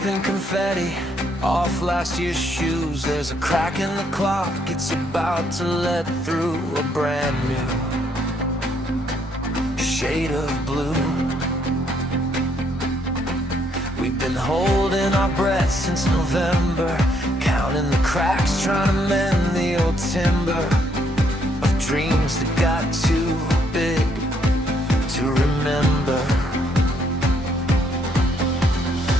scraping confetti off last year's shoes. There's a crack in the clock, it's about to let through a brand new shade of blue. We've been holding our breath since November, counting the cracks, trying to mend the old timber of dreams that got too big to remember.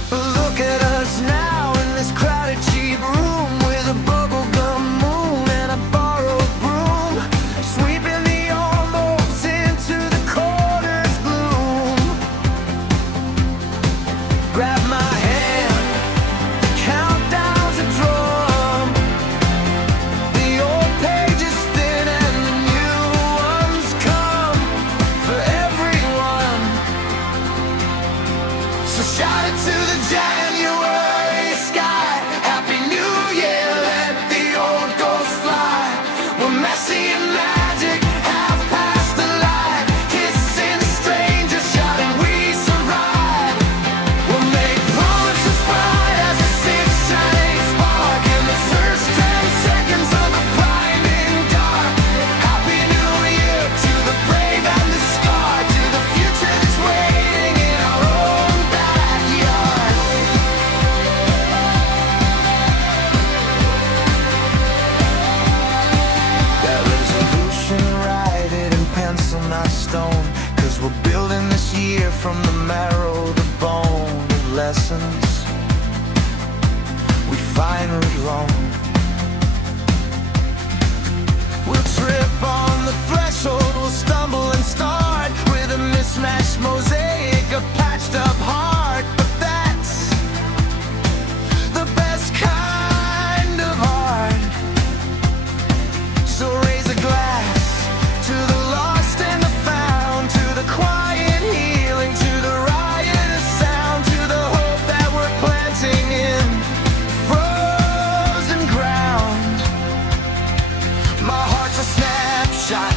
But look at us now in this crowded cheap room, with a bubblegum moon and a borrowed broom, sweeping the old molds into the corner's gloom. Grab my hand, the countdown's a drum. The old page is thin and the new ones come for everyone. So shout it to the January sky, Happy New Year, let the old ghosts fly. We're messy and magic, half past alive, kissing strangers, shouting we survive. We'll make promises bright as a six-shining spark in the first 10 seconds of the blinding dark. Happy New Year to the brave and the scarred, to the future that's waiting in our own backyard. That resolution, write it in pencil, not stone, 'cause we're building this year from the marrow to bone of lessons we finally learned. We'll trip on the threshold, we'll stumble and start with a mismatched mosaic, a patched up heart. But that's the best kind of art. So raise a glass to the lost and the found, to the quiet healing, to the riotous sound, to the hope that we're planting in frozen ground. My heart's a snapshot,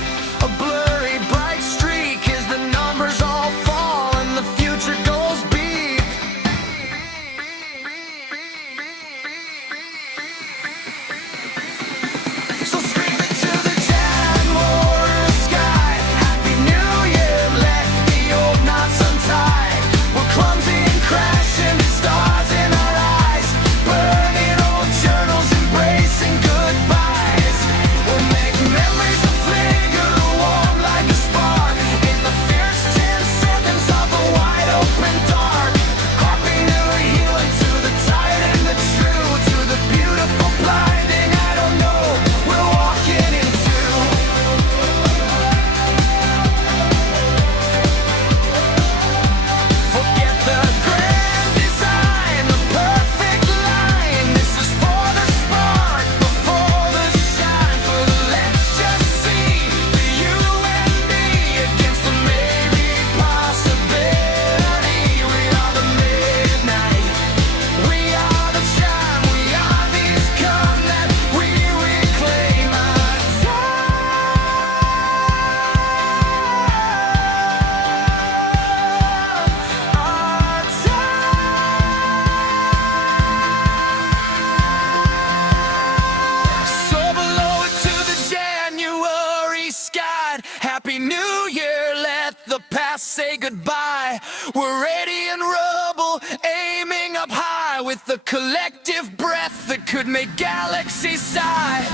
a blurry bright streak, as the numbers all fall and the future goes beep. So scream it to the January sky, Happy New Year, let the old knots untie. We're clumsy and crashing, stars in our eyes, burning old journals, embracing goodbyes. We'll make memories that flicker, warm like a spark, in the fierce 10 seconds of the wide open dark. Happy New Year to the tired and the true, to the beautiful blinding I don't know we're walking into. Forget the grand design, the perfect line. This is for the spark, before the shine, for the let's just see, the you and me against the maybe possibility. We are the midnight, we are the chime, we are these come that we reclaim our So blow it to the January sky, Happy New Year, let the past say goodbye. We're ready and rubble, aiming up high, with the collective breath that could make galaxies sigh.